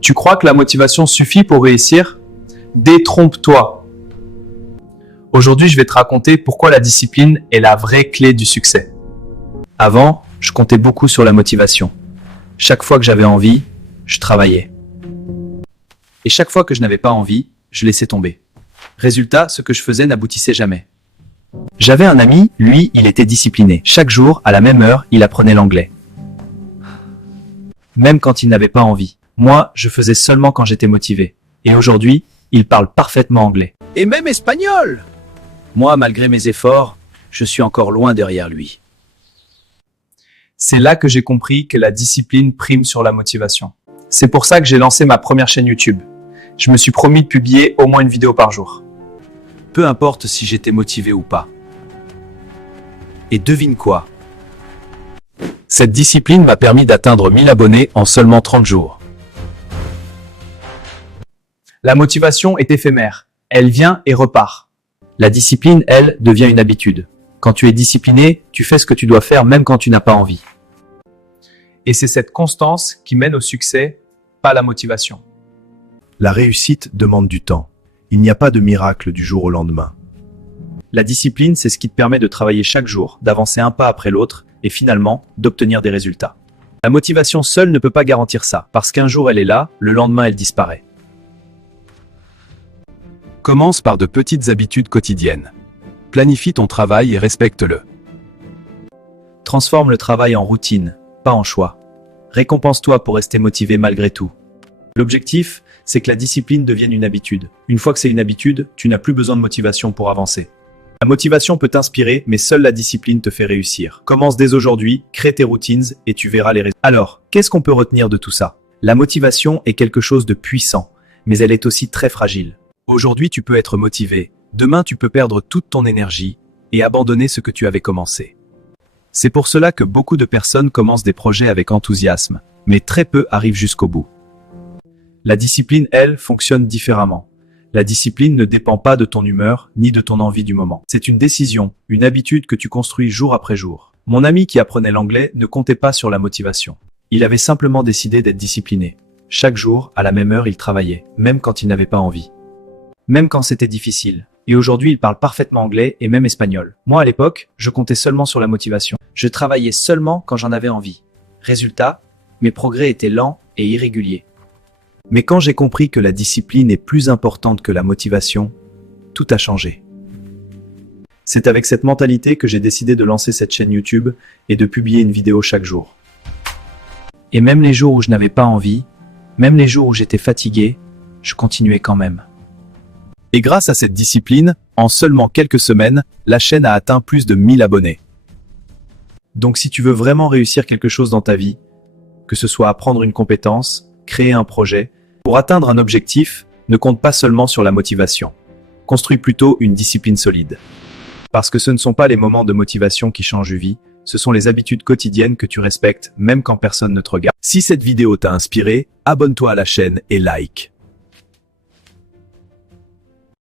Tu crois que la motivation suffit pour réussir? Détrompe-toi. Aujourd'hui, je vais te raconter pourquoi la discipline est la vraie clé du succès. Avant, je comptais beaucoup sur la motivation. Chaque fois que j'avais envie, je travaillais. Et chaque fois que je n'avais pas envie, je laissais tomber. Résultat, ce que je faisais n'aboutissait jamais. J'avais un ami, lui, il était discipliné. Chaque jour, à la même heure, il apprenait l'anglais. Même quand il n'avait pas envie. Moi, je faisais seulement quand j'étais motivé. Et aujourd'hui, il parle parfaitement anglais. Et même espagnol! Moi, malgré mes efforts, je suis encore loin derrière lui. C'est là que j'ai compris que la discipline prime sur la motivation. C'est pour ça que j'ai lancé ma première chaîne YouTube. Je me suis promis de publier au moins une vidéo par jour. Peu importe si j'étais motivé ou pas. Et devine quoi? Cette discipline m'a permis d'atteindre 1000 abonnés en seulement 30 jours. La motivation est éphémère. Elle vient et repart. La discipline, elle, devient une habitude. Quand tu es discipliné, tu fais ce que tu dois faire même quand tu n'as pas envie. Et c'est cette constance qui mène au succès, pas la motivation. La réussite demande du temps. Il n'y a pas de miracle du jour au lendemain. La discipline, c'est ce qui te permet de travailler chaque jour, d'avancer un pas après l'autre et finalement d'obtenir des résultats. La motivation seule ne peut pas garantir ça, parce qu'un jour elle est là, le lendemain elle disparaît. Commence par de petites habitudes quotidiennes. Planifie ton travail et respecte-le. Transforme le travail en routine, pas en choix. Récompense-toi pour rester motivé malgré tout. L'objectif, c'est que la discipline devienne une habitude. Une fois que c'est une habitude, tu n'as plus besoin de motivation pour avancer. La motivation peut t'inspirer, mais seule la discipline te fait réussir. Commence dès aujourd'hui, crée tes routines et tu verras les résultats. Alors, qu'est-ce qu'on peut retenir de tout ça? La motivation est quelque chose de puissant, mais elle est aussi très fragile. Aujourd'hui, tu peux être motivé. Demain, tu peux perdre toute ton énergie et abandonner ce que tu avais commencé. C'est pour cela que beaucoup de personnes commencent des projets avec enthousiasme, mais très peu arrivent jusqu'au bout. La discipline, elle, fonctionne différemment. La discipline ne dépend pas de ton humeur ni de ton envie du moment. C'est une décision, une habitude que tu construis jour après jour. Mon ami qui apprenait l'anglais ne comptait pas sur la motivation. Il avait simplement décidé d'être discipliné. Chaque jour, à la même heure, il travaillait, même quand il n'avait pas envie. Même quand c'était difficile. Et aujourd'hui, il parle parfaitement anglais et même espagnol. Moi, à l'époque, je comptais seulement sur la motivation. Je travaillais seulement quand j'en avais envie. Résultat, mes progrès étaient lents et irréguliers. Mais quand j'ai compris que la discipline est plus importante que la motivation, tout a changé. C'est avec cette mentalité que j'ai décidé de lancer cette chaîne YouTube et de publier une vidéo chaque jour. Et même les jours où je n'avais pas envie, même les jours où j'étais fatigué, je continuais quand même. Et grâce à cette discipline, en seulement quelques semaines, la chaîne a atteint plus de 1000 abonnés. Donc si tu veux vraiment réussir quelque chose dans ta vie, que ce soit apprendre une compétence, créer un projet, pour atteindre un objectif, ne compte pas seulement sur la motivation. Construis plutôt une discipline solide. Parce que ce ne sont pas les moments de motivation qui changent une vie, ce sont les habitudes quotidiennes que tu respectes même quand personne ne te regarde. Si cette vidéo t'a inspiré, abonne-toi à la chaîne et like.